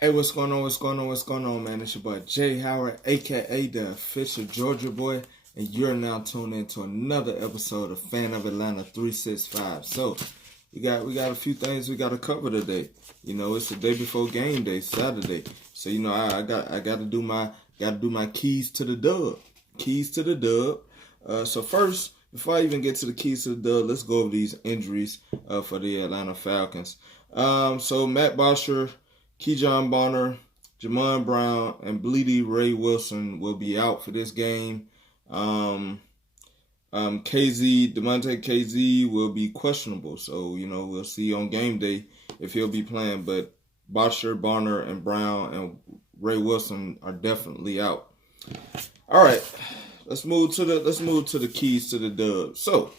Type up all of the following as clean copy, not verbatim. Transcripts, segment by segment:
Hey, what's going on? Man? It's your boy Jay Howard, aka the official Georgia boy, and you're now tuned into another episode of Fan of Atlanta 365. So, we got a few things we got to cover today. You know, it's the day before game day, Saturday. So, you know, I got to do my keys to the dub. Keys to the dub. So first, before I even get to the keys to the dub, let's go over these injuries for the Atlanta Falcons. So Matt Bosher, Keyshawn Bonner, Jamon Brown, and Bleedy Ray Wilson will be out for this game. Demonte KZ will be questionable, so you know we'll see on game day if he'll be playing. But Bosher, Bonner, and Brown and Ray Wilson are definitely out. All right, let's move to the keys to the dub. So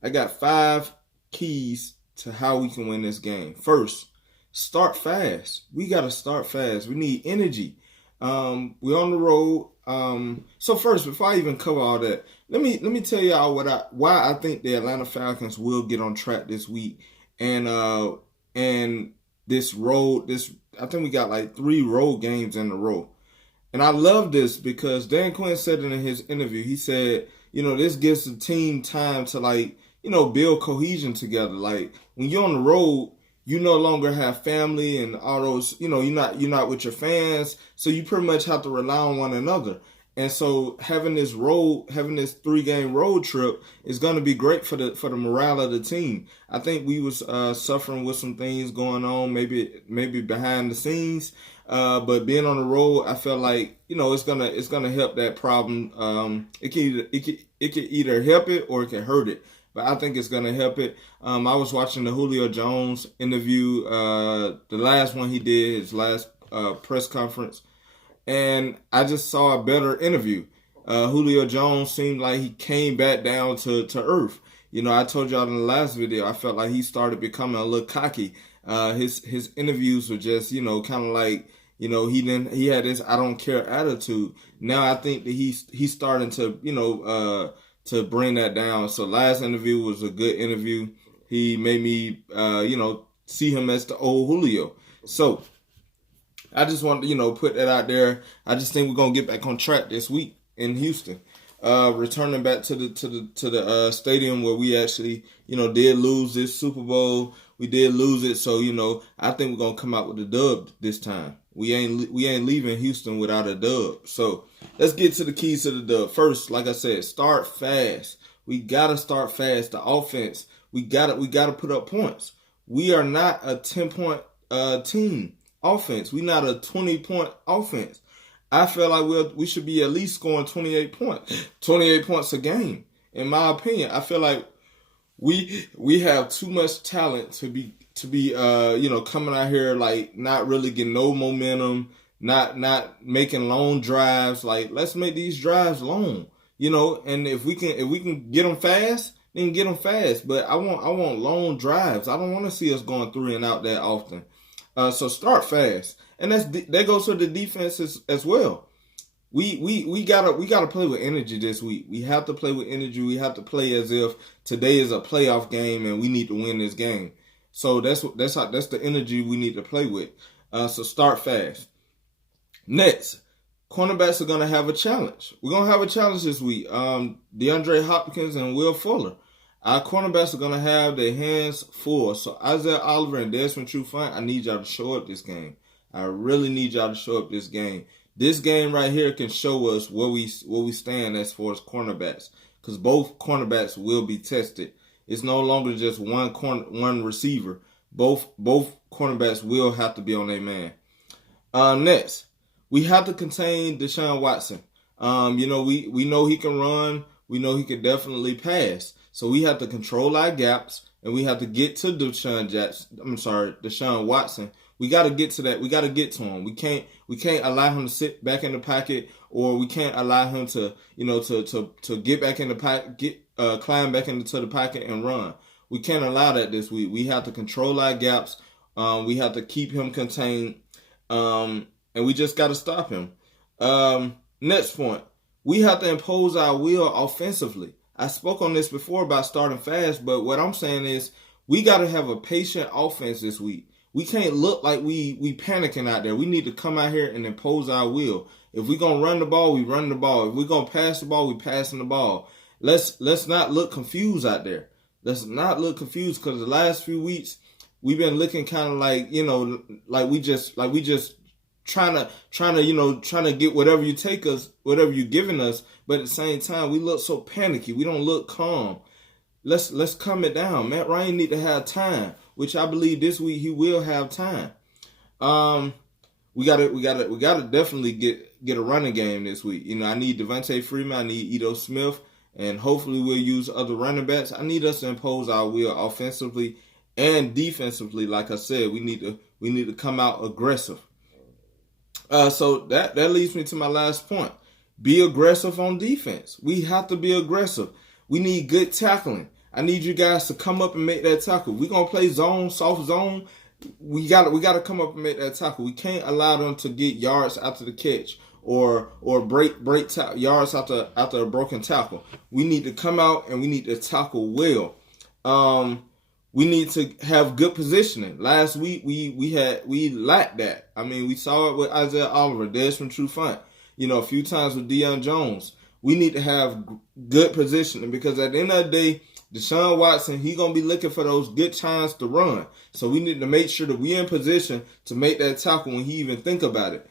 I got 5 keys to how we can win this game. First, start fast. We got to start fast. We need energy. We're on the road. So first, before I even cover all that, let me tell y'all why I think the Atlanta Falcons will get on track this week. And I think we got like 3 road games in a row. And I love this because Dan Quinn said it in his interview. He said, you know, this gives the team time to build cohesion together. Like when you're on the road, you no longer have family and all those, you're not with your fans. So you pretty much have to rely on one another. And so having this 3-game road trip is going to be great for the morale of the team. I think we was suffering with some things going on, maybe behind the scenes. But being on the road, I feel like it's gonna help that problem. It could either help it or it can hurt it. But I think it's gonna help it. I was watching the Julio Jones interview, the last one he did, his last press conference, and I just saw a better interview. Julio Jones seemed like he came back down to earth. You know, I told y'all in the last video, I felt like he started becoming a little cocky. His interviews were just, kind of like, he had this I don't care attitude. Now I think that he's starting to, to bring that down. So last interview was a good interview. He made me, see him as the old Julio. So I just wanted to, put that out there. I just think we're gonna get back on track this week in Houston. Returning back to the stadium where we actually, did lose this Super Bowl. We did lose it, so I think we're gonna come out with a dub this time. We ain't leaving Houston without a dub. So let's get to the keys to the dub. First, like I said, start fast. We gotta start fast. The offense, we gotta put up points. We are not a 10-point team offense. We're not a 20-point offense. I feel like we should be at least scoring 28 points a game. In my opinion, I feel like we have too much talent to be coming out here like not really getting no momentum, not making long drives. Like let's make these drives long, and if we can get them fast, then get them fast. But I want long drives. I don't want to see us going 3 and out that often. So start fast, and that goes for the defense as well. We gotta play with energy this week. We have to play with energy. We have to play as if today is a playoff game and we need to win this game. So that's the energy we need to play with. So start fast. Next, cornerbacks are gonna have a challenge. We're gonna have a challenge this week. DeAndre Hopkins and Will Fuller. Our cornerbacks are going to have their hands full. So Isaiah Oliver and Desmond Trufant, I need y'all to show up this game. I really need y'all to show up this game. This game right here can show us where we stand as far as cornerbacks, because both cornerbacks will be tested. It's no longer just one receiver. Both cornerbacks will have to be on their man. Next, we have to contain Deshaun Watson. We know he can run. We know he can definitely pass. So we have to control our gaps, and we have to get to Deshaun Watson. We got to get to that. We got to get to him. We can't allow him to sit back in the pocket, or we can't allow him to get back in the pocket, climb back into the pocket and run. We can't allow that this week. We have to control our gaps. We have to keep him contained, and we just got to stop him. Next point, we have to impose our will offensively. I spoke on this before about starting fast, but what I'm saying is we got to have a patient offense this week. we can't look like we panicking out there. We need to come out here and impose our will. If we're gonna run the ball, we run the ball. If we're gonna pass the ball, we passing the ball. Let's not look confused out there. Let's not look confused, because the last few weeks we've been looking kind of like, like we just trying to get whatever you take us, whatever you're giving us, but at the same time we look so panicky. We don't look calm. Let's calm it down. Matt Ryan need to have time, which I believe this week he will have time. We gotta definitely get a running game this week. I need Devontae Freeman, I need Ito Smith, and hopefully we'll use other running backs. I need us to impose our will offensively and defensively. Like I said, we need to come out aggressive. So that leads me to my last point. Be aggressive on defense. We have to be aggressive. We need good tackling. I need you guys to come up and make that tackle. We're gonna play zone, soft zone. We gotta come up and make that tackle. We can't allow them to get yards after the catch or break yards after a broken tackle. We need to come out and we need to tackle well. We need to have good positioning. Last week we lacked that. I mean, we saw it with Isaiah Oliver, Desmond Trufant. A few times with Deion Jones. We need to have good positioning, because at the end of the day, Deshaun Watson, he's going to be looking for those good times to run. So we need to make sure that we're in position to make that tackle when he even think about it.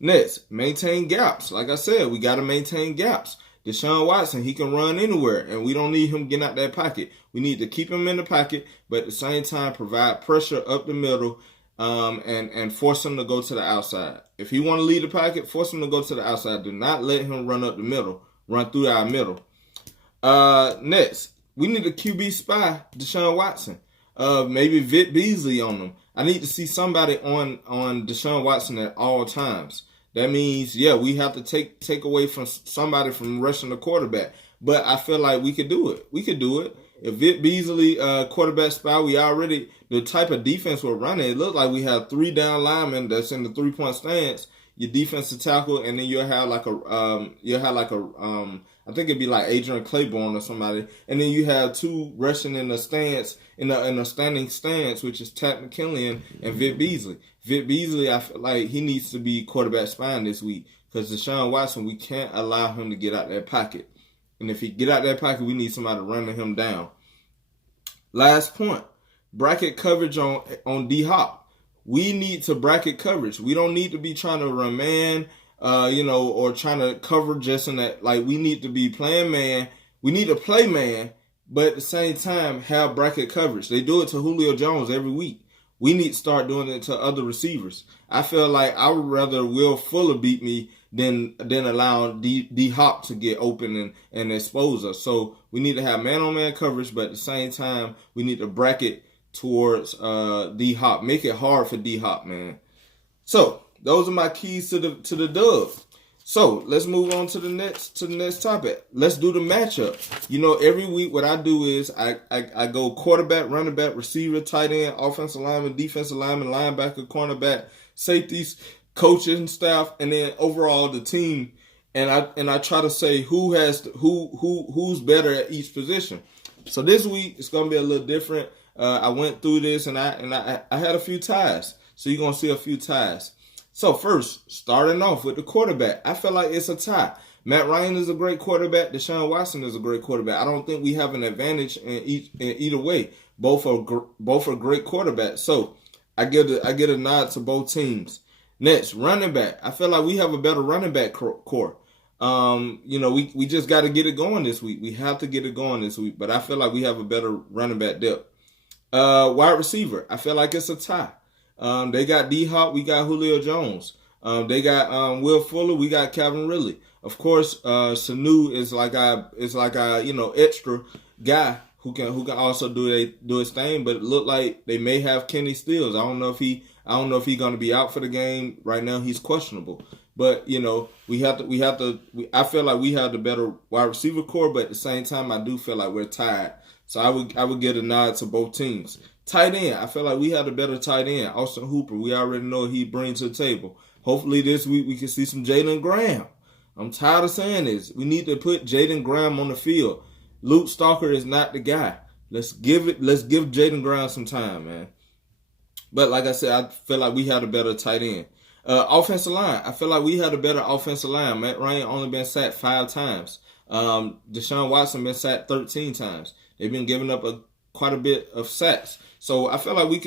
Next, maintain gaps. Like I said, we got to maintain gaps. Deshaun Watson, he can run anywhere, and we don't need him getting out that pocket. We need to keep him in the pocket, but at the same time provide pressure up the middle, and force him to go to the outside. If he want to lead the pocket, force him to go to the outside. Do not let him run up the middle, run through our middle. Next, we need a QB spy, Deshaun Watson. Maybe Vic Beasley on him. I need to see somebody on Deshaun Watson at all times. That means, we have to take away from somebody from rushing the quarterback. But I feel like we could do it. We could do it. If Vic Beasley quarterback spy, the type of defense we're running, it looks like we have 3 down linemen that's in the 3-point stance, your defensive tackle, and then you'll have I think it'd be like Adrian Claiborne or somebody, and then you have 2 rushing in the stance, in a standing stance, which is Tat McKinley and Vic Beasley. Vic Beasley, I feel like he needs to be quarterback spying this week, because Deshaun Watson, we can't allow him to get out that pocket. And if he get out that pocket, we need somebody running him down. Last point, bracket coverage on D-Hop. We need to bracket coverage. We don't need to be trying to run man, or trying to cover just in that. Like, we need to be playing man. We need to play man, but at the same time have bracket coverage. They do it to Julio Jones every week. We need to start doing it to other receivers. I feel like I would rather Will Fuller beat me than allow D-Hop to get open and expose us. So we need to have man-on-man coverage, but at the same time, we need to bracket towards D-Hop. Make it hard for D-Hop, man. So those are my keys to the dub. So let's move on to the next topic. Let's do the matchup. Every week what I do is I go quarterback, running back, receiver, tight end, offensive lineman, defensive lineman, linebacker, cornerback, safeties, coaching staff, and then overall the team. And I try to say who's better at each position. So this week it's gonna be a little different. I went through this and I had a few ties. So you're gonna see a few ties. So first, starting off with the quarterback, I feel like it's a tie. Matt Ryan is a great quarterback. Deshaun Watson is a great quarterback. I don't think we have an advantage in either way. Both are great quarterbacks. So I get a nod to both teams. Next, running back. I feel like we have a better running back core. We just got to get it going this week. We have to get it going this week. But I feel like we have a better running back depth. Wide receiver. I feel like it's a tie. They got D-Hop, we got Julio Jones. They got Will Fuller, we got Calvin Ridley. Of course, Sanu is like a extra guy who can also do his thing. But it looked like they may have Kenny Stills. I don't know if he's going to be out for the game. Right now, he's questionable. But we have to. I feel like we have the better wide receiver core, but at the same time, I do feel like we're tied. So I would get a nod to both teams. Tight end, I feel like we have a better tight end. Austin Hooper, we already know what he brings to the table. Hopefully this week we can see some Jalen Graham. I'm tired of saying this. We need to put Jalen Graham on the field. Luke Stalker is not the guy. Let's give Jalen Graham some time, man. But like I said, I feel like we had a better tight end. Offensive line, I feel like we had a better offensive line. Matt Ryan only been sacked 5 times. Deshaun Watson been sacked 13 times. They've been giving up quite a bit of sacks. So I feel like we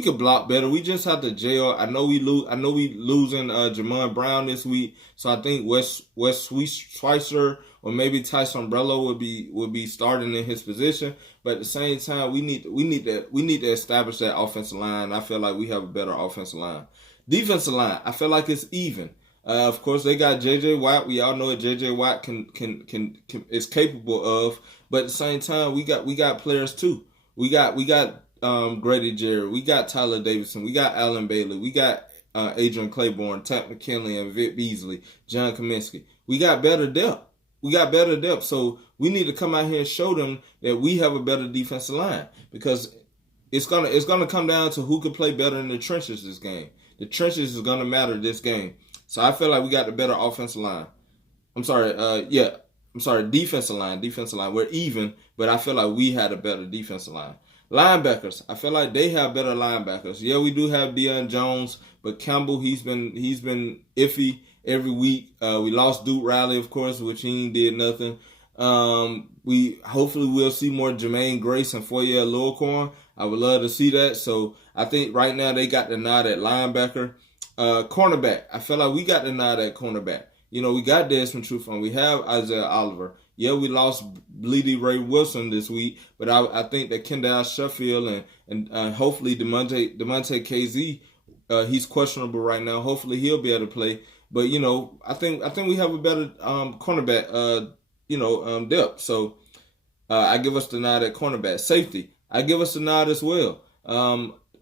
could block better. We just have to jail. I know we losing Jamon Brown this week. So I think Wes Schweitzer or maybe Tyson Brello would be starting in his position. But at the same time, we need to establish that offensive line. I feel like we have a better offensive line. Defensive line, I feel like it's even. Of course, they got J.J. Watt. We all know what J.J. Watt is capable of. But at the same time, we got players too. We got Grady Jarrett. We got Tyler Davidson. We got Allen Bailey. We got Adrian Claiborne, Tat McKinley, and Vic Beasley, John Kaminsky. We got better depth. So we need to come out here and show them that we have a better defensive line, because it's gonna come down to who can play better in the trenches this game. The trenches is gonna matter this game. So I feel like we got the better offensive line. Defensive line. We're even, but I feel like we had a better defensive line. Linebackers, I feel like they have better linebackers. Yeah, we do have Deion Jones, but Campbell, he's been iffy every week. We lost Duke Riley, of course, which he did nothing. We hopefully will see more Jermaine Grace and Foye Oluokun. I would love to see that. So I think right now they got the nod at linebacker. Cornerback, I feel like we got the nod at cornerback. You know, we got Desmond Trufant. We have Isaiah Oliver. Yeah, we lost Bleedy Ray Wilson this week, but I think that Kendall Sheffield and hopefully Demonte KZ, he's questionable right now. Hopefully he'll be able to play. But you know, I think we have a better cornerback depth. So I give us the nod at cornerback. Safety, I give us the nod as well.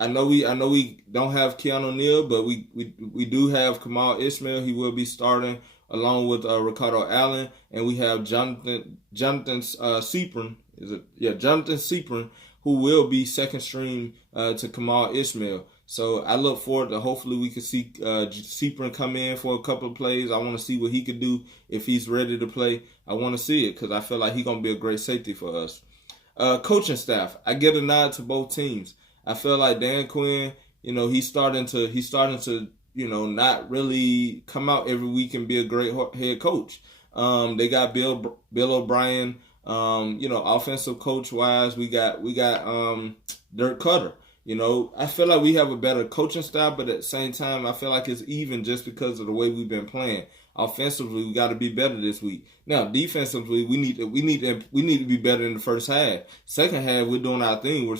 I know we don't have Keanu Neal, but we do have Kamal Ishmael. He will be starting along with Ricardo Allen, and we have Jonathan Seapron. Jonathan Seapron, who will be second string to Kamal Ishmael. So I look forward to, hopefully we can see Seapron come in for a couple of plays. I want to see what he could do if he's ready to play. I want to see it because I feel like he's gonna be a great safety for us. Coaching staff, I get a nod to both teams. I feel like Dan Quinn, he's starting to, not really come out every week and be a great head coach. They got Bill O'Brien, offensive coach wise. We got Dirk Cutter. I feel like we have a better coaching style, but at the same time, I feel like it's even just because of the way we've been playing. Offensively, we got to be better this week. Now, defensively, we need to be better in the first half. Second half, we're doing our thing. We're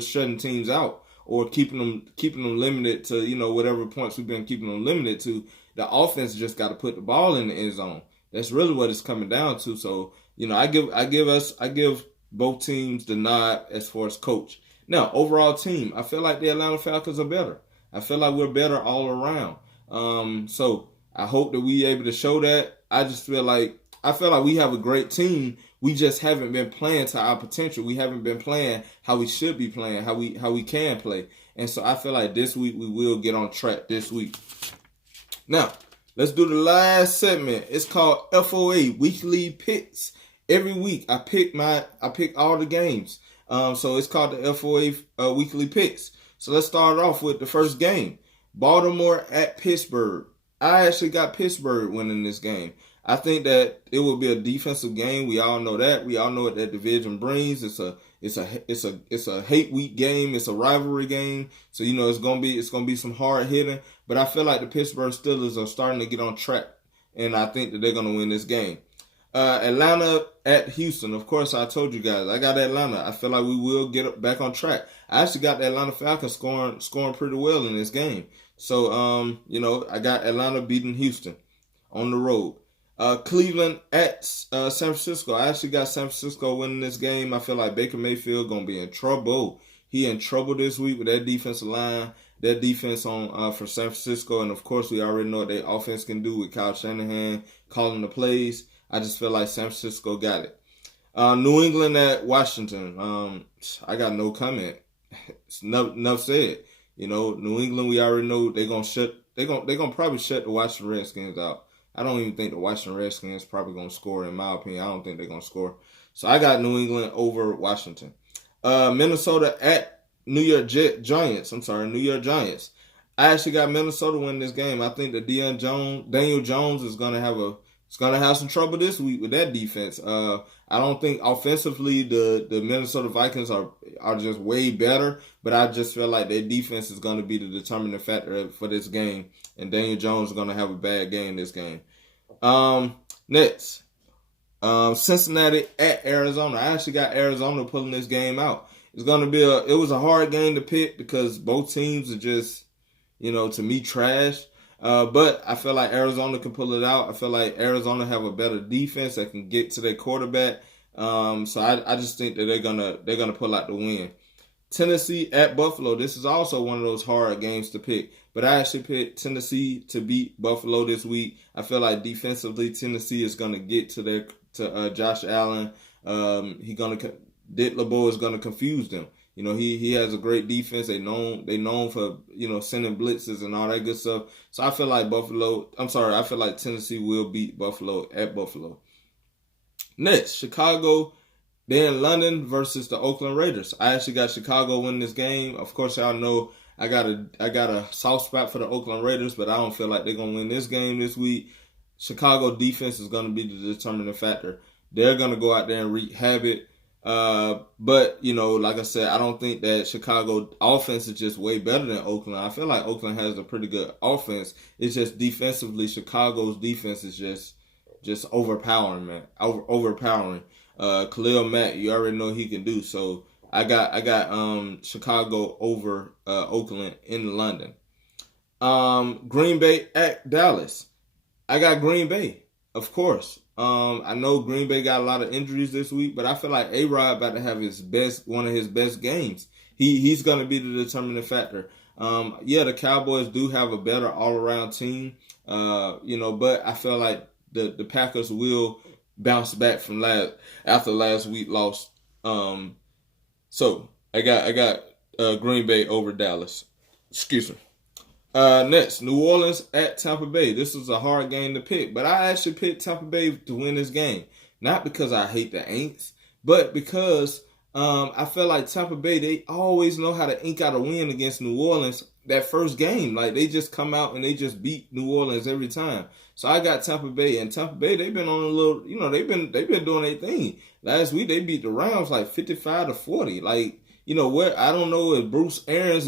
shutting teams out or keeping them limited to whatever points we've been keeping them limited to. The offense just got to put the ball in the end zone. That's really what it's coming down to. So I give both teams the nod as far as coach. Now, overall team, I feel like the Atlanta Falcons are better. I feel like we're better all around. So I hope that we able to show that. I feel like we have a great team. We just haven't been playing to our potential. We haven't been playing how we should be playing, how we can play. And so I feel like this week we will get on track this week. Now, let's do the last segment. It's called FOA, Weekly Picks. Every week I pick all the games. So it's called the FOA Weekly Picks. So let's start off with the first game. Baltimore at Pittsburgh. I actually got Pittsburgh winning this game. I think that it will be a defensive game. We all know that. We all know what that division brings. It's a hate week game. It's a rivalry game. So it's gonna be some hard hitting. But I feel like the Pittsburgh Steelers are starting to get on track, and I think that they're gonna win this game. Atlanta at Houston. Of course, I told you guys I got Atlanta. I feel like we will get back on track. I actually got the Atlanta Falcons scoring pretty well in this game. So I got Atlanta beating Houston on the road. Cleveland at San Francisco. I actually got San Francisco winning this game. I feel like Baker Mayfield gonna be in trouble. He in trouble this week with that defensive line, that defense on for San Francisco, and of course we already know what their offense can do with Kyle Shanahan calling the plays. I just feel like San Francisco got it. New England at Washington. I got no comment. It's enough said. New England, we already know they're gonna probably shut the Washington Redskins out. I don't even think the Washington Redskins probably gonna score, in my opinion. I don't think they're gonna score. So I got New England over Washington. Minnesota at Giants. I'm sorry, New York Giants. I actually got Minnesota winning this game. I think that Daniel Jones is gonna have some trouble this week with that defense. I don't think offensively the Minnesota Vikings are just way better, but I just feel like their defense is gonna be the determining factor for this game, and Daniel Jones is gonna have a bad game this game. Next, Cincinnati at Arizona. I actually got Arizona pulling this game out. It was a hard game to pick because both teams are just, to me, trash. But I feel like Arizona can pull it out. I feel like Arizona have a better defense that can get to their quarterback. So I just think that they're gonna pull out the win. Tennessee at Buffalo. This is also one of those hard games to pick. But I actually picked Tennessee to beat Buffalo this week. I feel like defensively Tennessee is gonna get to Josh Allen. Dick LeBeau is gonna confuse them. He has a great defense. They known for sending blitzes and all that good stuff. So I feel like I feel like Tennessee will beat Buffalo at Buffalo. Next, Chicago. They're in London versus the Oakland Raiders. I actually got Chicago winning this game. Of course, y'all know I got a soft spot for the Oakland Raiders, but I don't feel like they're gonna win this game this week. Chicago defense is gonna be the determining factor. They're gonna go out there and wreak havoc. But like I said, I don't think that Chicago offense is just way better than Oakland. I feel like Oakland has a pretty good offense. It's just defensively, Chicago's defense is just overpowering, man. Overpowering. Khalil Mack, you already know he can do. So I got Chicago over Oakland in London. Green Bay at Dallas. I got Green Bay, of course. I know Green Bay got a lot of injuries this week, but I feel like A-Rod about to have one of his best games. He's going to be the determining factor. The Cowboys do have a better all-around team, but I feel like the Packers will bounce back from after last week loss. So I got Green Bay over Dallas. Excuse me. Next, New Orleans at Tampa Bay. This was a hard game to pick, but I actually picked Tampa Bay to win this game. Not because I hate the Aints, but because I feel like Tampa Bay, they always know how to ink out a win against New Orleans that first game. Like, they just come out and they just beat New Orleans every time. So I got Tampa Bay, and Tampa Bay, they've been on a little, they've been doing their thing. Last week they beat the Rams like 55-40. Like, what I don't know if Bruce Arians,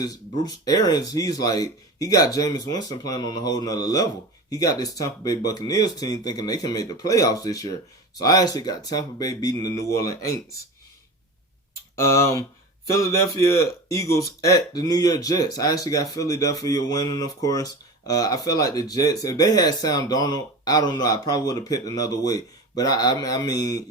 he got Jameis Winston playing on a whole nother level. He got this Tampa Bay Buccaneers team thinking they can make the playoffs this year. So I actually got Tampa Bay beating the New Orleans Aints. Philadelphia Eagles at the New York Jets. I actually got Philadelphia winning, of course. I feel like the Jets, if they had Sam Darnold, I don't know, I probably would have picked another way. But I mean,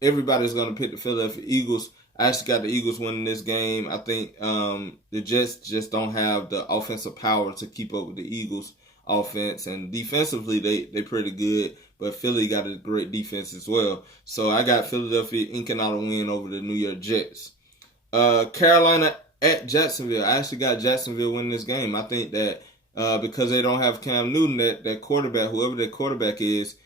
everybody's going to pick the Philadelphia Eagles. I actually got the Eagles winning this game. I think the Jets just don't have the offensive power to keep up with the Eagles' offense. And defensively, they pretty good. But Philly got a great defense as well. So I got Philadelphia inking out a win over the New York Jets. Carolina at Jacksonville. I actually got Jacksonville winning this game. I think that because they don't have Cam Newton, that quarterback, whoever that quarterback is,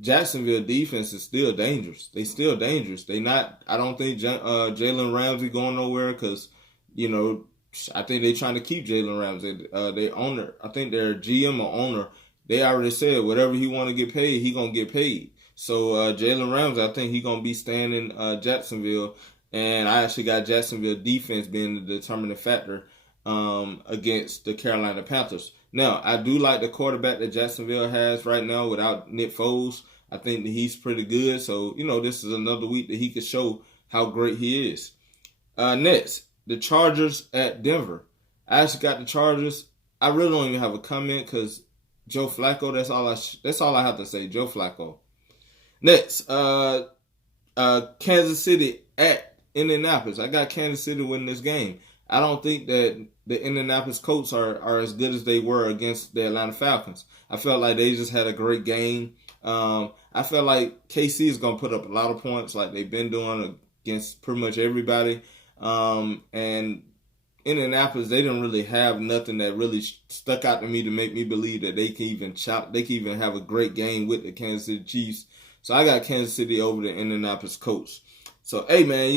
Jacksonville defense is still dangerous. They still dangerous. I don't think Jalen Ramsey going nowhere because, I think they trying to keep Jalen Ramsey. They owner, I think their GM or owner, they already said whatever he want to get paid, he going to get paid. So Jalen Ramsey, I think he going to be staying in Jacksonville. And I actually got Jacksonville defense being the determining factor against the Carolina Panthers. Now, I do like the quarterback that Jacksonville has right now without Nick Foles. I think that he's pretty good. So, this is another week that he could show how great he is. Next, the Chargers at Denver. I actually got the Chargers. I really don't even have a comment because Joe Flacco, that's all I have to say, Joe Flacco. Next, Kansas City at Indianapolis. I got Kansas City winning this game. I don't think that the Indianapolis Colts are as good as they were against the Atlanta Falcons. I felt like they just had a great game. I felt like KC is going to put up a lot of points like they've been doing against pretty much everybody. And Indianapolis, they didn't really have nothing that really stuck out to me to make me believe that they can even have a great game with the Kansas City Chiefs. So I got Kansas City over the Indianapolis Colts. So, hey, man,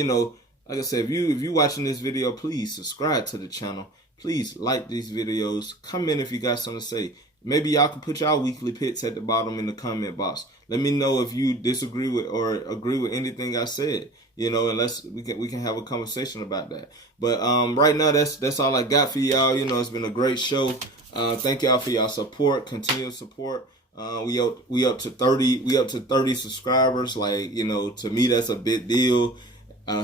like I said, if you watching this video, please subscribe to the channel. Please like these videos. Comment if you got something to say. Maybe y'all can put y'all weekly picks at the bottom in the comment box. Let me know if you disagree with or agree with anything I said. You know, and we can have a conversation about that. But right now that's all I got for y'all. You know, it's been a great show. Thank y'all for y'all support, continued support. We up to 30 subscribers. Like, you know, to me that's a big deal.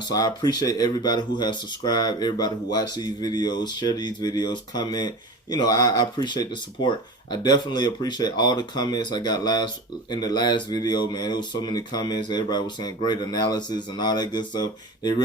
So I appreciate everybody who has subscribed, everybody who watched these videos, share these videos, comment. You know, I appreciate the support. I definitely appreciate all the comments I got in the last video, man. There was so many comments. Everybody was saying great analysis and all that good stuff. Y'all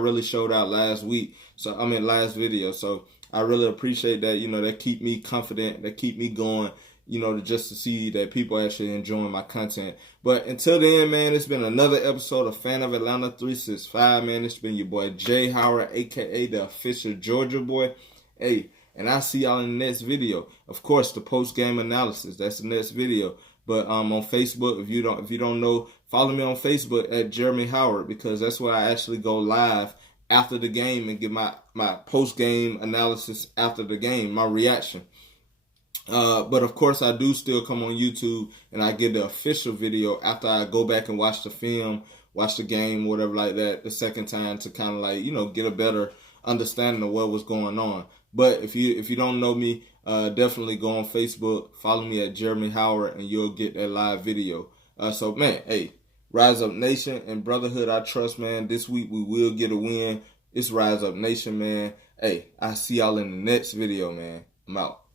really showed out last video. So I really appreciate that. You know, that keep me confident, that keep me going. You know, just to see that people actually enjoying my content. But until then, man, it's been another episode of Fan of Atlanta 365, man. It's been your boy Jay Howard, aka the official Georgia boy. Hey, and I'll see y'all in the next video. Of course, the post-game analysis. That's the next video. But on Facebook, if you don't know, follow me on Facebook at Jeremy Howard, because that's where I actually go live after the game and give my post-game analysis after the game, my reaction. But of course, I do still come on YouTube and I get the official video after I go back and watch the film, watch the game, whatever like that, the second time, to kind of like, you know, get a better understanding of what was going on. But if you don't know me, definitely go on Facebook, follow me at Jeremy Howard, and you'll get that live video. So man, hey, Rise Up Nation and Brotherhood I Trust, man. This week we will get a win. It's Rise Up Nation, man. Hey, I see y'all in the next video, man. I'm out.